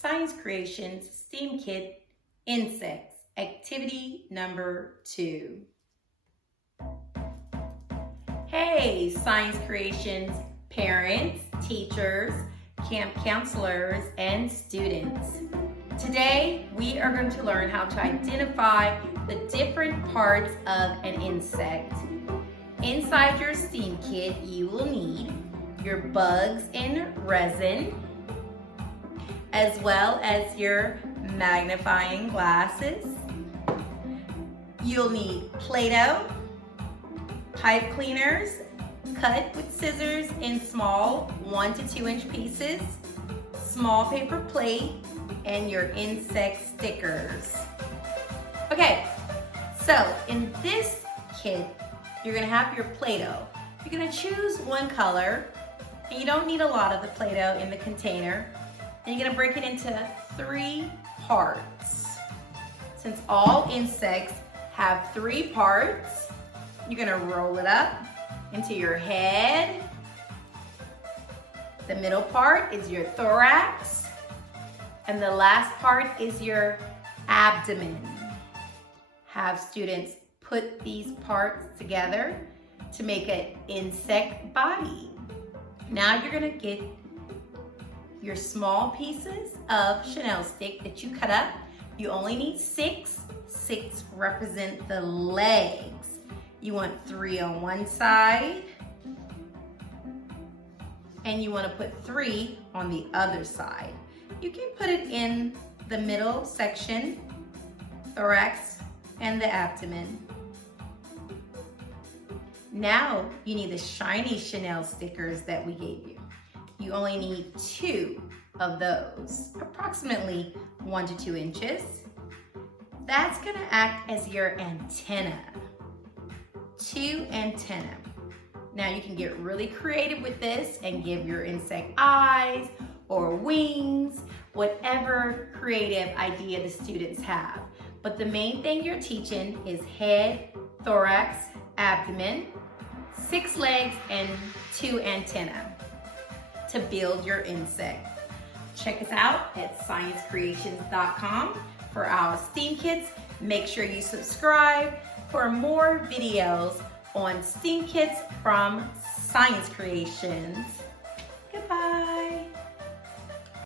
Science Creations STEAM Kit Insects, Activity number 2. Hey, Science Creations parents, teachers, camp counselors, and students. Today, we are going to learn how to identify the different parts of an insect. Inside your STEAM kit, you will need your bugs and resin, as well as your magnifying glasses. You'll need Play-Doh, pipe cleaners, cut with scissors in small 1 to 2 inch pieces, small paper plate, and your insect stickers. Okay, so in this kit, you're gonna have your Play-Doh. You're gonna choose one color, and you don't need a lot of the Play-Doh in the container. And you're gonna break it into 3 parts. Since all insects have 3 parts, you're gonna roll it up into your head. The middle part is your thorax, and the last part is your abdomen. Have students put these parts together to make an insect body. Now you're gonna get your small pieces of Chanel stick that you cut up. You only need 6. 6 represent the legs. You want 3 on one side, and you want to put 3 on the other side. You can put it in the middle section, thorax, and the abdomen. Now you need the shiny Chanel stickers that we gave you. You only need 2 of those, approximately 1 to 2 inches. That's gonna act as your antenna. 2 antennae. Now you can get really creative with this and give your insect eyes or wings, whatever creative idea the students have. But the main thing you're teaching is head, thorax, abdomen, 6 legs, and 2 antennae to build your insect. Check us out at sciencecreations.com for our STEAM kits. Make sure you subscribe for more videos on STEAM kits from Science Creations.